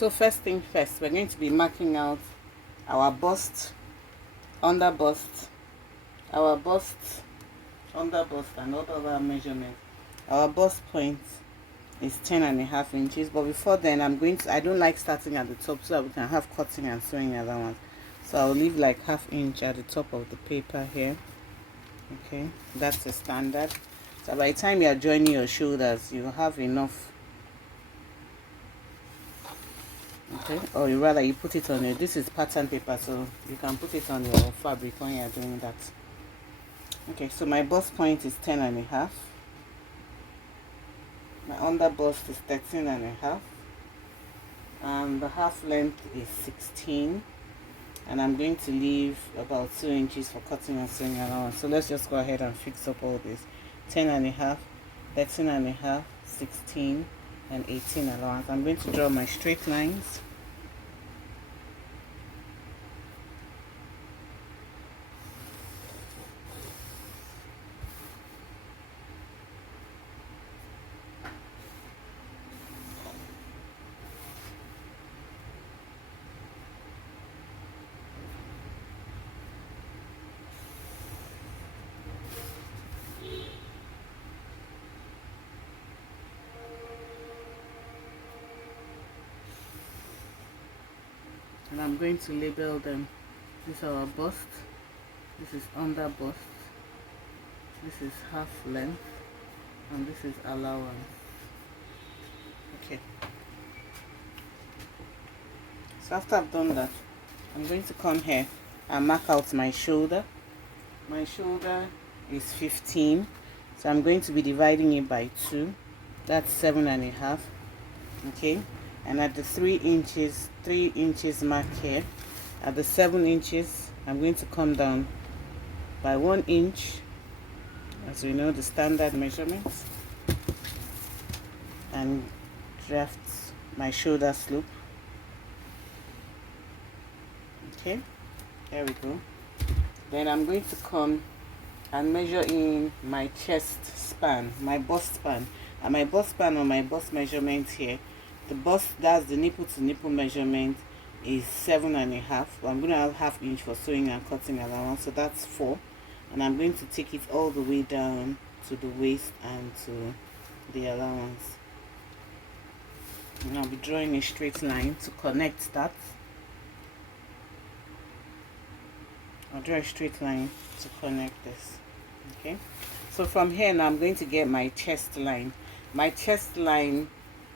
So first thing first, we're going to be marking out our bust, under bust, our bust, under bust, and all of our measurements. Our bust point is 10.5 inches, but before then I don't like starting at the top so that we can have cutting and sewing other ones. So I'll leave like ½ inch at the top of the paper here. Okay, that's the standard. So by the time you are joining your shoulders, you have enough. Okay, or rather you put it on your, this is pattern paper, so you can put it on your fabric when you are doing that. Okay, so my bust point is 10.5. My under bust is 13.5, and the half length is 16, and I'm going to leave about 2 inches for cutting and sewing allowance. So let's just go ahead and fix up all this. 10.5, 13.5, 16, and 18 allowance. I'm going to draw my straight lines. And I'm going to label them. This is our bust, this is under bust, this is half length, and this is allowance. Okay, so after I've done that, I'm going to come here and mark out my shoulder. My shoulder is 15, so I'm going to be dividing it by 2. That's 7.5. Okay, and at the 3 inches mark here, at the 7 inches, I'm going to come down by 1 inch, as we know the standard measurements, and draft my shoulder slope. Okay, there we go. Then I'm going to come and measure in my chest span, my bust span. And my bust span on my bust measurement here, the bust, that's the nipple to nipple measurement, is 7.5. I'm going to have ½ inch for sewing and cutting allowance, so that's 4. And I'm going to take it all the way down to the waist and to the allowance. And I'll be drawing a straight line to connect that. I'll draw a straight line to connect this. Okay, so from here now I'm going to get my chest line. My chest line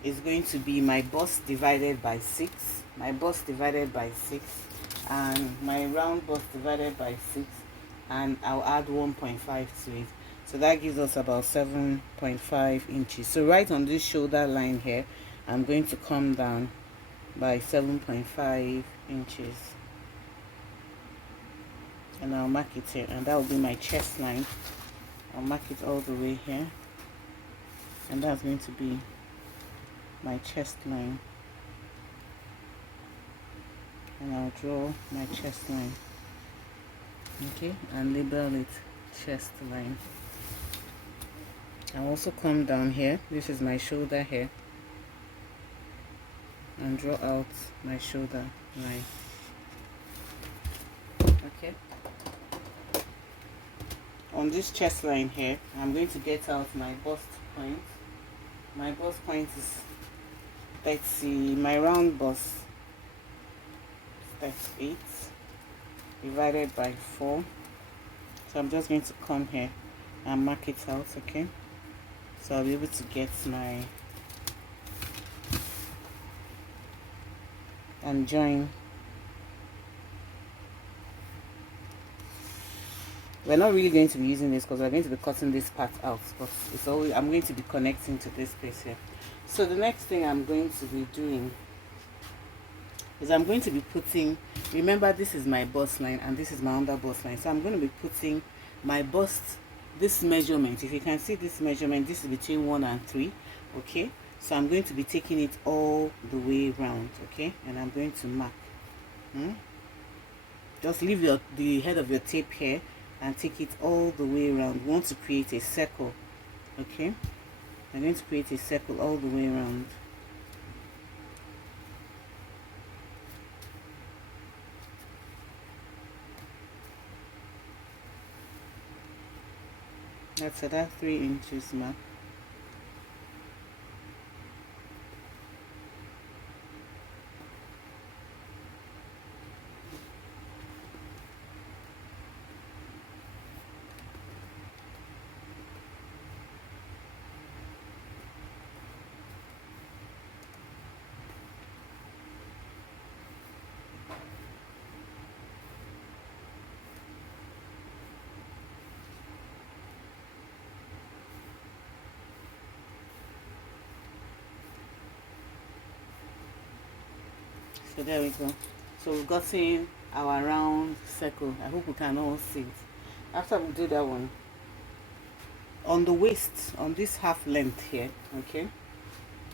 is going to be my bust divided by 6, my bust divided by 6, and my round bust divided by 6, and I'll add 1.5 to it. So that gives us about 7.5 inches. So right on this shoulder line here, I'm going to come down by 7.5 inches. And I'll mark it here, and that will be my chest line. I'll mark it all the way here, and that's going to be my chest line. And I'll draw my chest line. Okay, and label it chest line. I'll also come down here, this is my shoulder here, and draw out my shoulder line. Okay, on this chest line here, I'm going to get out my bust point. My bust point is 30, my round bust is 38 divided by 4. So I'm just going to come here and mark it out. Okay, so I'll be able to get my, and join. We're not really going to be using this because we're going to be cutting this part out, but it's always, I'm going to be connecting to this piece here. So the next thing I'm going to be doing is I'm going to be putting, remember this is my bust line and this is my under bust line, so I'm going to be putting my bust, this measurement, if you can see this measurement, this is between 1 and 3. Okay, so I'm going to be taking it all the way around. Okay, and I'm going to mark. Just leave the head of your tape here and take it all the way around. We want to create a circle. Okay, I'm going to create a circle all the way around. That's at that 3 inches mark. So there we go. So we've gotten our round circle. I hope we can all see it. After we do that one, on the waist, on this half length here, okay,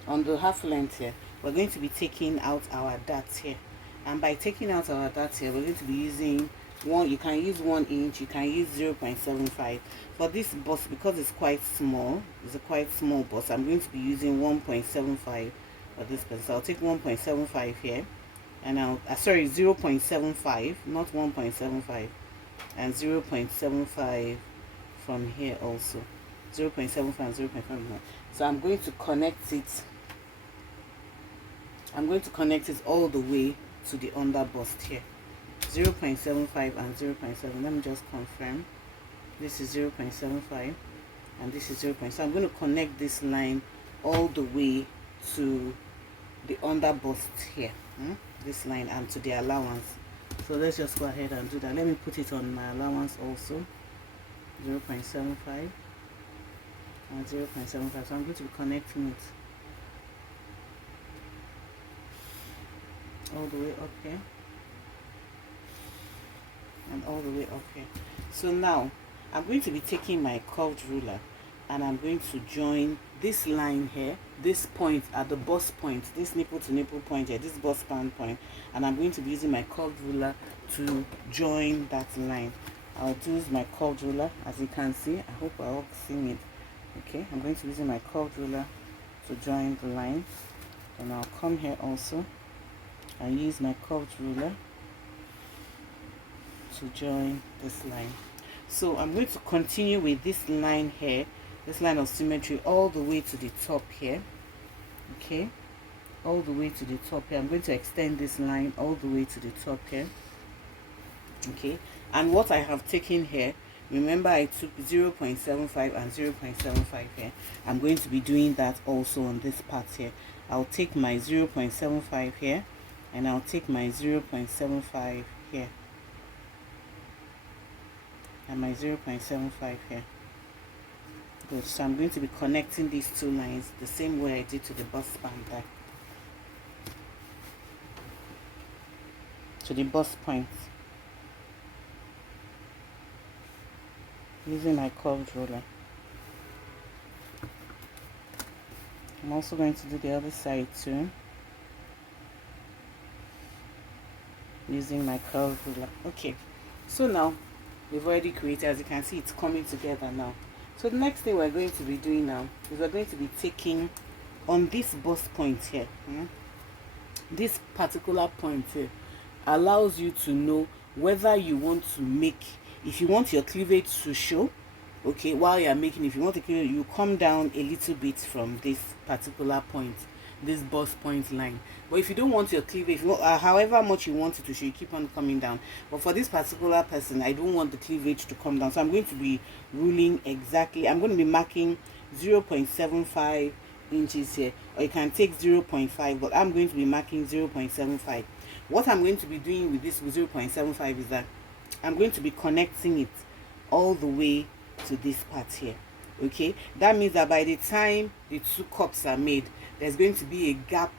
on the half length here, we're going to be taking out our darts here. And by taking out our darts here, we're going to be using one. You can use 1 inch, you can use 0.75 for this bust. Because it's quite small, it's a quite small bust, I'm going to be using 1.75 for this bust. So I'll take 1.75 here, and I'll sorry, 0.75, not 1.75, and 0.75 from here also. 0.75 and 0.5. So I'm going to connect it. I'm going to connect it all the way to the under bust here. 0.75 and 0.7. Let me just confirm. This is 0.75 and this is 0. So I'm going to connect this line all the way to the under bust here. This line and to the allowance. So let's just go ahead and do that. Let me put it on my allowance also. 0.75 and 0.75. So I'm going to be connecting it all the way up here and all the way up here. So now I'm going to be taking my curved ruler and I'm going to join this line here, this point at the bust point, this nipple to nipple point here, this bust span point, and I'm going to be using my curved ruler to join that line. I'll use my curved ruler, as you can see. I hope we're all seeing it. Okay, I'm going to be using my curved ruler to join the line. And I'll come here also and use my curved ruler to join this line. So I'm going to continue with this line here, this line of symmetry, all the way to the top here. Okay, all the way to the top here. I'm going to extend this line all the way to the top here. Okay, and what I have taken here, remember I took 0.75 and 0.75 here. I'm going to be doing that also on this part here. I'll take my 0.75 here and I'll take my 0.75 here and my 0.75 here. Good. So I'm going to be connecting these two lines the same way I did to the bust span there, to the bust point, using my curved ruler. I'm also going to do the other side too, using my curved ruler. Okay, so now we've already created, as you can see, it's coming together now. So the next thing we're going to be doing now is we're going to be taking on this bust point here. This particular point here allows you to know whether you want to make, if you want your cleavage to show, okay, while you're making, if you want to cleave, you come down a little bit from this particular point, this bust point line. But if you don't want your cleavage, however much you want it to show, you keep on coming down. But for this particular person, I don't want the cleavage to come down, so I'm going to be ruling exactly. I'm going to be marking 0.75 inches here, or you can take 0.5, but I'm going to be marking 0.75. What I'm going to be doing with this 0.75 is that I'm going to be connecting it all the way to this part here. Okay, that means that by the time the two cups are made, there's going to be a gap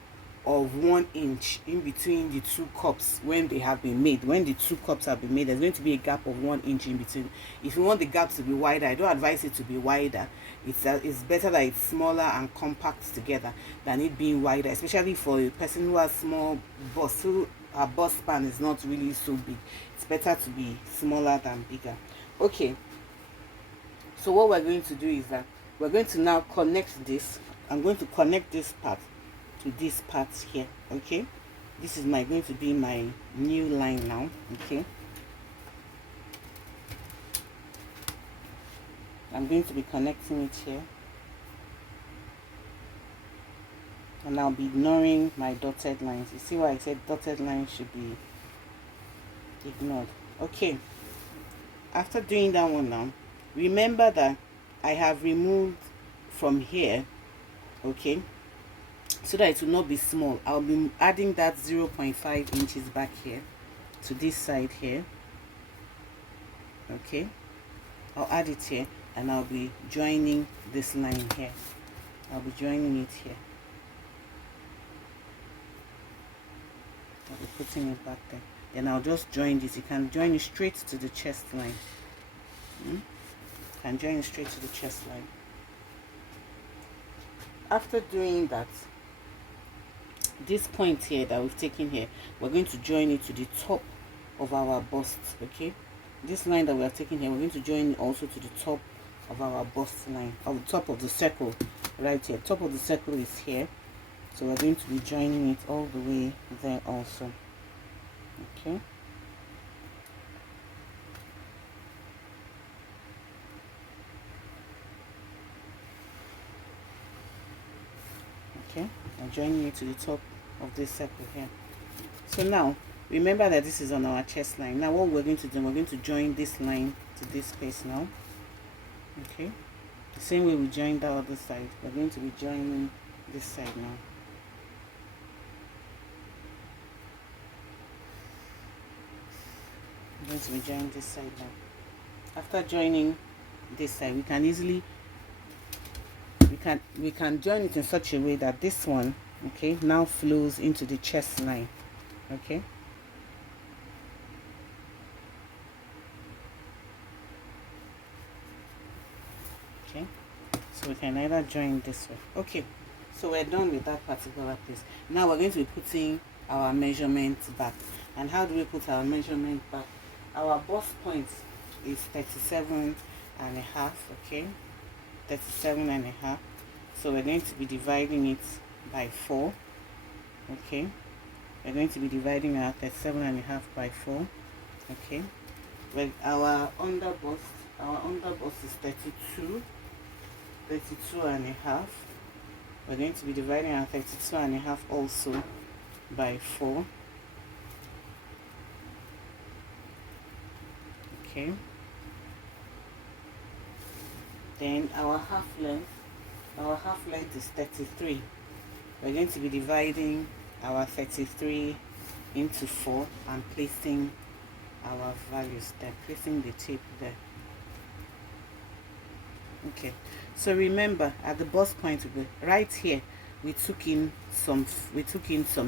of 1 inch in between the two cups when they have been made. When the two cups have been made, there's going to be a gap of 1 inch in between. If you want the gap to be wider, I don't advise it to be wider. It's better that it's smaller and compact together than it being wider, especially for a person who has small bust, who her bust span is not really so big. It's better to be smaller than bigger. Okay, so what we're going to do is that we're going to now connect this. I'm going to connect this part to this part here. Okay, this is going to be my new line now. Okay, I'm going to be connecting it here, and I'll be ignoring my dotted lines. You see why I said dotted lines should be ignored. Okay, after doing that one now, remember that I have removed from here, okay, so that it will not be small. I'll be adding that 0.5 inches back here to this side here. Okay, I'll add it here, and I'll be joining this line here. I'll be joining it here. I'll be putting it back there. Then I'll just join this. You can join it straight to the chest line. You can join it straight to the chest line. After doing that, this point here that we've taken here, we're going to join it to the top of our bust. Okay, this line that we are taking here, we're going to join it also to the top of our bust line, of the top of the circle right here. Top of the circle is here, so we're going to be joining it all the way there also. Okay, okay, I'm joining it to the top of this circle here. So now remember that this is on our chest line. Now what we're going to do, we're going to join this line to this place now. Okay, the same way we joined the other side, we're going to be joining this side now. I'm going to be joining this side now. After joining this side, we can easily we can join it in such a way that this one, okay, now flows into the chest line. Okay, okay, so we can either join this way. Okay, so we're done with that particular place. Now we're going to be putting our measurements back. And how do we put our measurement back? Our bust point is 37 and a half. Okay, 37 and a half. So we're going to be dividing it by 4. Okay, we're going to be dividing our 37 and a half by 4. Okay, well, our under bust is 32 and a half. We're going to be dividing our 32 and a half also by 4. Okay, then our half length is 33. We're going to be dividing our 33 into 4 and placing our values there, placing the tape there. Okay, so remember at the bust point right here, we took in some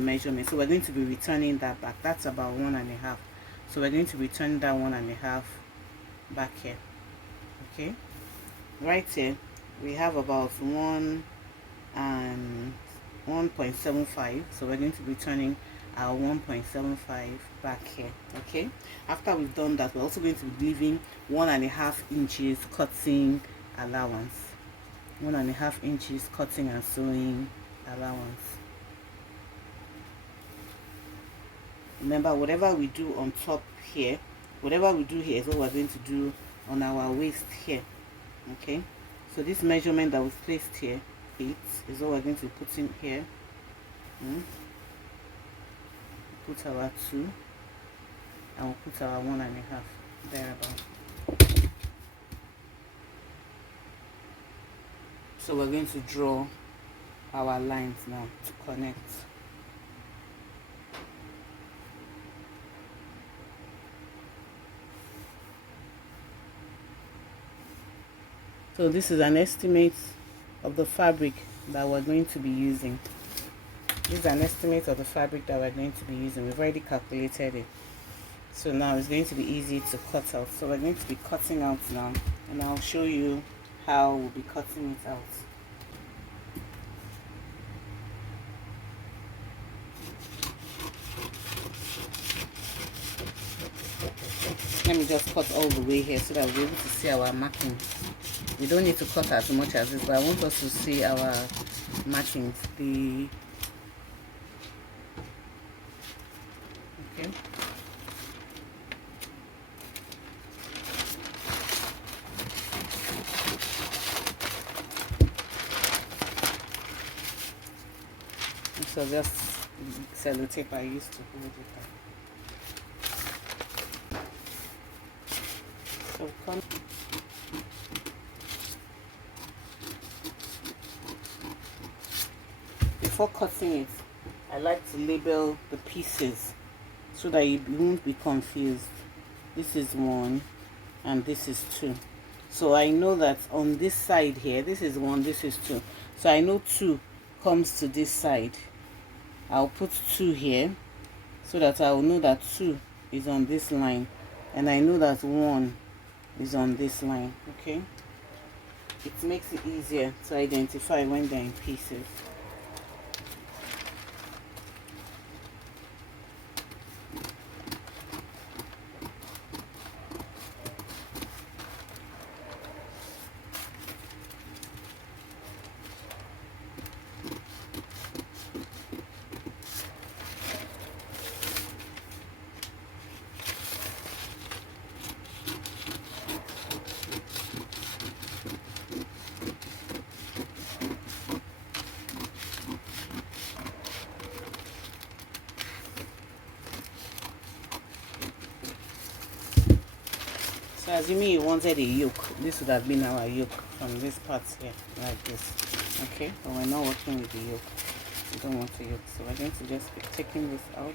measurements, so we're going to be returning that back. That's about 1.5. So we're going to return that 1.5 back here. Okay, right here we have about 1 and 1.75, so we're going to be returning our 1.75 back here. Okay, after we've done that, we're also going to be leaving 1.5 inches cutting allowance, 1.5 inches cutting and sewing allowance. Remember, whatever we do on top here, whatever we do here is what we're going to do on our waist here. Okay, so this measurement that we've placed here, 8, is what we're going to put in here. Put our 2 and we'll put our 1.5 thereabout. So we're going to draw our lines now to connect. So this is an estimate of the fabric that we're going to be using. This is an estimate of the fabric that we're going to be using. We've already calculated it. So now it's going to be easy to cut out. So we're going to be cutting out now, and I'll show you how we'll be cutting it out. Let me just cut all the way here so that we'll be able to see our markings. We don't need to cut as much as this, but I want us to see our markings. Okay. This was just sellotape I used to hold it on. So come. Before cutting it, I like to label the pieces so that you won't be confused. This is 1 and this is 2. So I know that on this side here, this is 1, this is 2. So I know 2 comes to this side. I'll put 2 here so that I will know that 2 is on this line, and I know that 1 is on this line. Okay, it makes it easier to identify when they're in pieces. So assuming you wanted a yoke, this would have been our yoke from this part here, like this. Okay, but we're not working with the yoke. We don't want a yoke, so we're going to just be taking this out.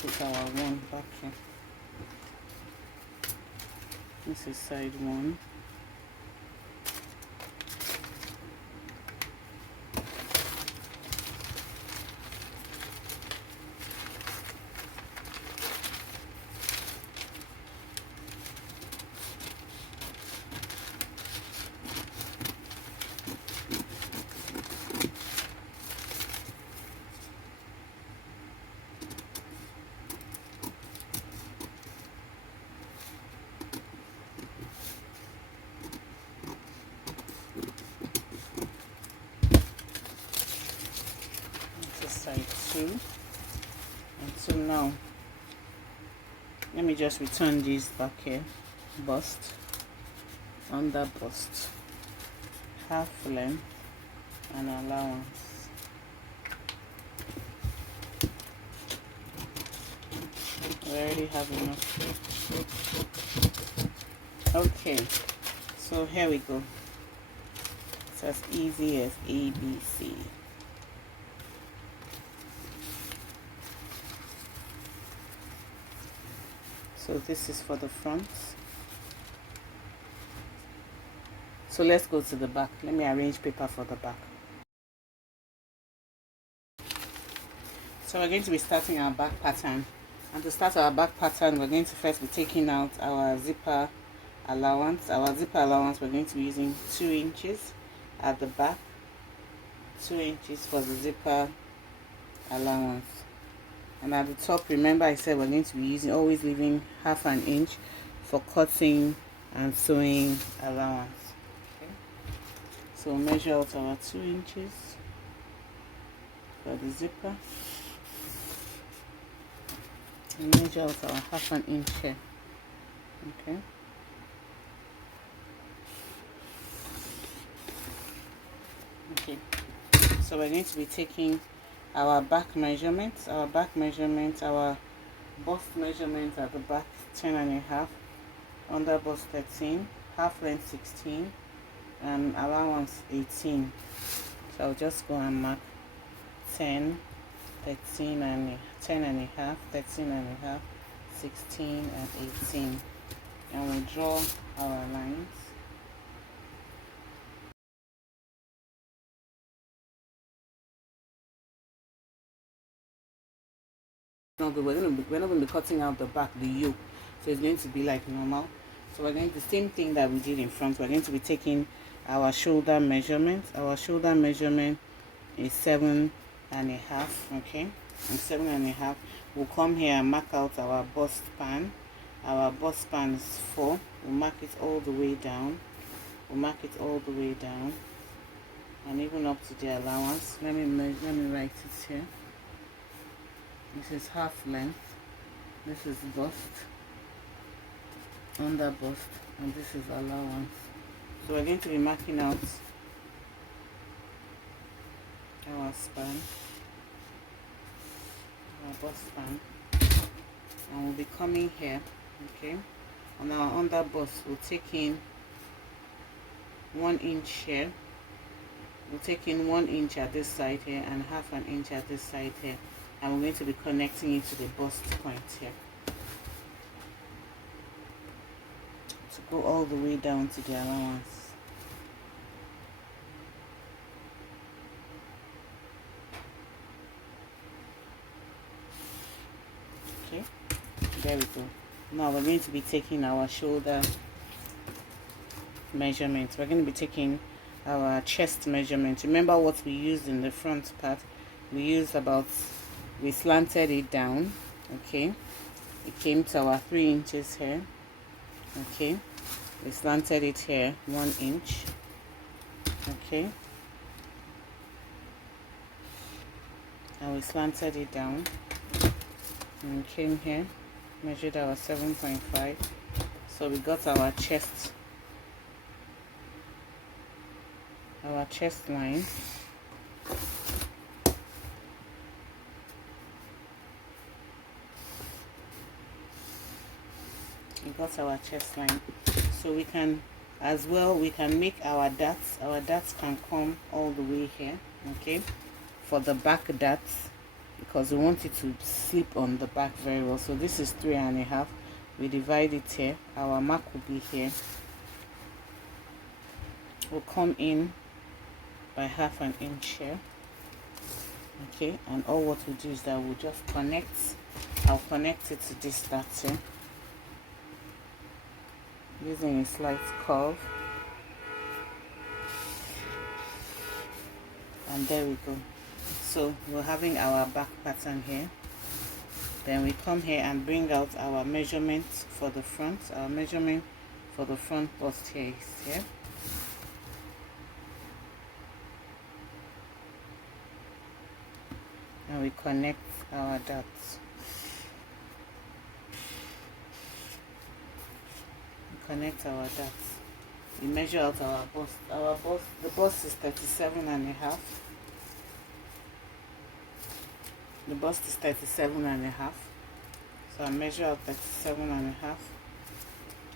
Put our 1 back here. This is side 1. Side 2. And so now let me just return this back here. Bust, under bust, half length and allowance. We already have enough. Okay, so here we go. It's as easy as ABC. So this is for the front. So let's go to the back. Let me arrange paper for the back. So we're going to be starting our back pattern. And to start our back pattern, we're going to first be taking out our zipper allowance. Our zipper allowance, we're going to be using 2 inches at the back. 2 inches for the zipper allowance. And at the top, remember I said we're going to be using, always leaving half an inch for cutting and sewing allowance. Okay, so measure out our 2 inches for the zipper and measure out our half an inch here. Okay, so we're going to be taking our back measurements, our bust measurement at the back 10.5, under bust 13, half length 16, and allowance 18. So I'll just go and mark 10, 13 and 10.5, 13.5, 16 and 18, and we'll draw our lines. Not good. We're not going to be cutting out the back, the yoke, so it's going to be like normal. So we're going to the same thing that we did in front. We're going to be taking our shoulder measurement. Our shoulder measurement is 7.5. Okay, and 7.5. We'll come here and mark out our bust span our bust span is 4. We'll mark it all the way down. We'll mark it all the way down and even up to the allowance. Let me write it here. This is half length. This is bust, under bust, and this is allowance. So we're going to be marking out our span, our bust span, and we'll be coming here, okay? On our under bust, we'll take in 1 inch here. We'll take in 1 inch at this side here and half an inch at this side here, and we're going to be connecting it to the bust point here to go all the way down to the allowance. Okay, there we go. Now we're going to be taking our shoulder measurements. We're going to be taking our chest measurement. Remember what we used in the front part? We slanted it down, okay? It came to our 3 inches here, okay? We slanted it here 1 inch, okay? And we slanted it down and we came here, measured our 7.5. So we got our chest line. We got our chest line. So we can make our darts. Our darts can come all the way here, okay, for the back darts, because we want it to slip on the back very well. So this is 3.5. We divide it here. Our mark will be here. We'll come in by half an inch here, okay, and all what we do is that we'll just I'll connect it to this dart here using a slight curve, and there we go. So we're having our back pattern here. Then we come here and bring out our measurement for the front. Our measurement for the front bust here is here. And we connect our dots. We connect our dots. We measure out our bust. The bust is 37.5. The bust is 37.5. So I measure out 37.5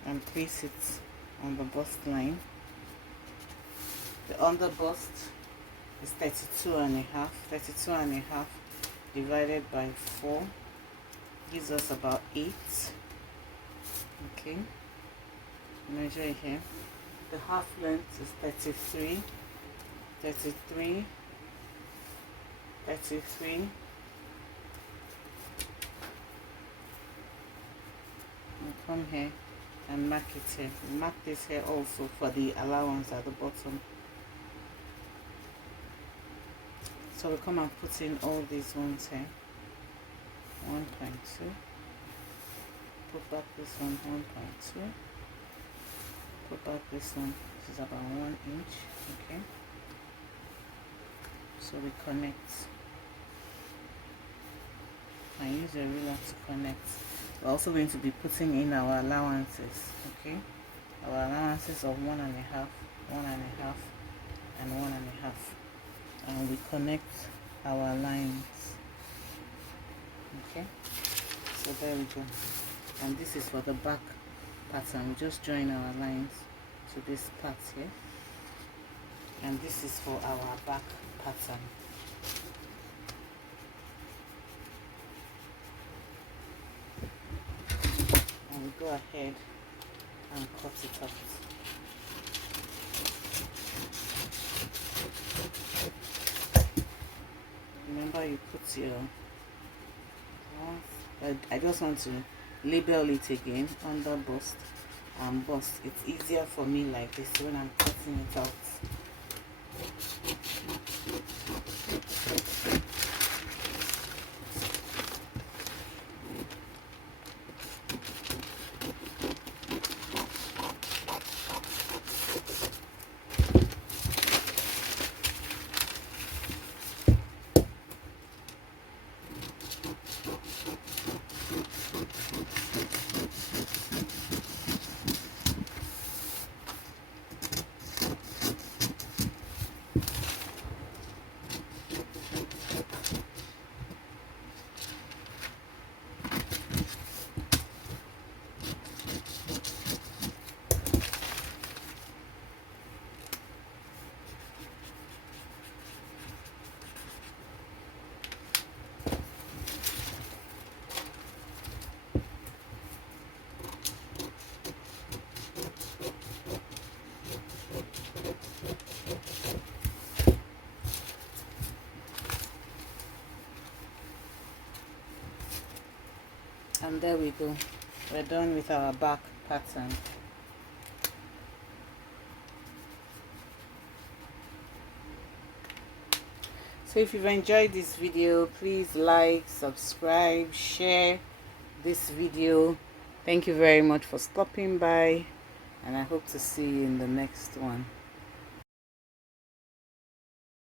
and place it on the bust line. The under bust is 32.5. 32.5 divided by 4 gives us about 8. Okay, measure it here. The half length is 33. We come here and mark it here. We mark this here also for the allowance at the bottom. So we come and put in all these ones here. 1.2. Put back this one, 1.2. Put back this one, this is about 1 inch. Okay. So we connect. I use a ruler to connect. We're also going to be putting in our allowances. Okay. Our allowances of 1.5, 1.5, and 1.5. And we connect our lines. Okay, so there we go. And this is for the back pattern. We just join our lines to this part here, and this is for our back pattern. And we go ahead and cut it up. Remember, you put your I just want to label it again, under bust and bust. It's easier for me like this when I'm cutting it out. And there we go, we're done with our back pattern. So if you've enjoyed this video, please like, subscribe, share this video. Thank you very much for stopping by, and I hope to see you in the next one.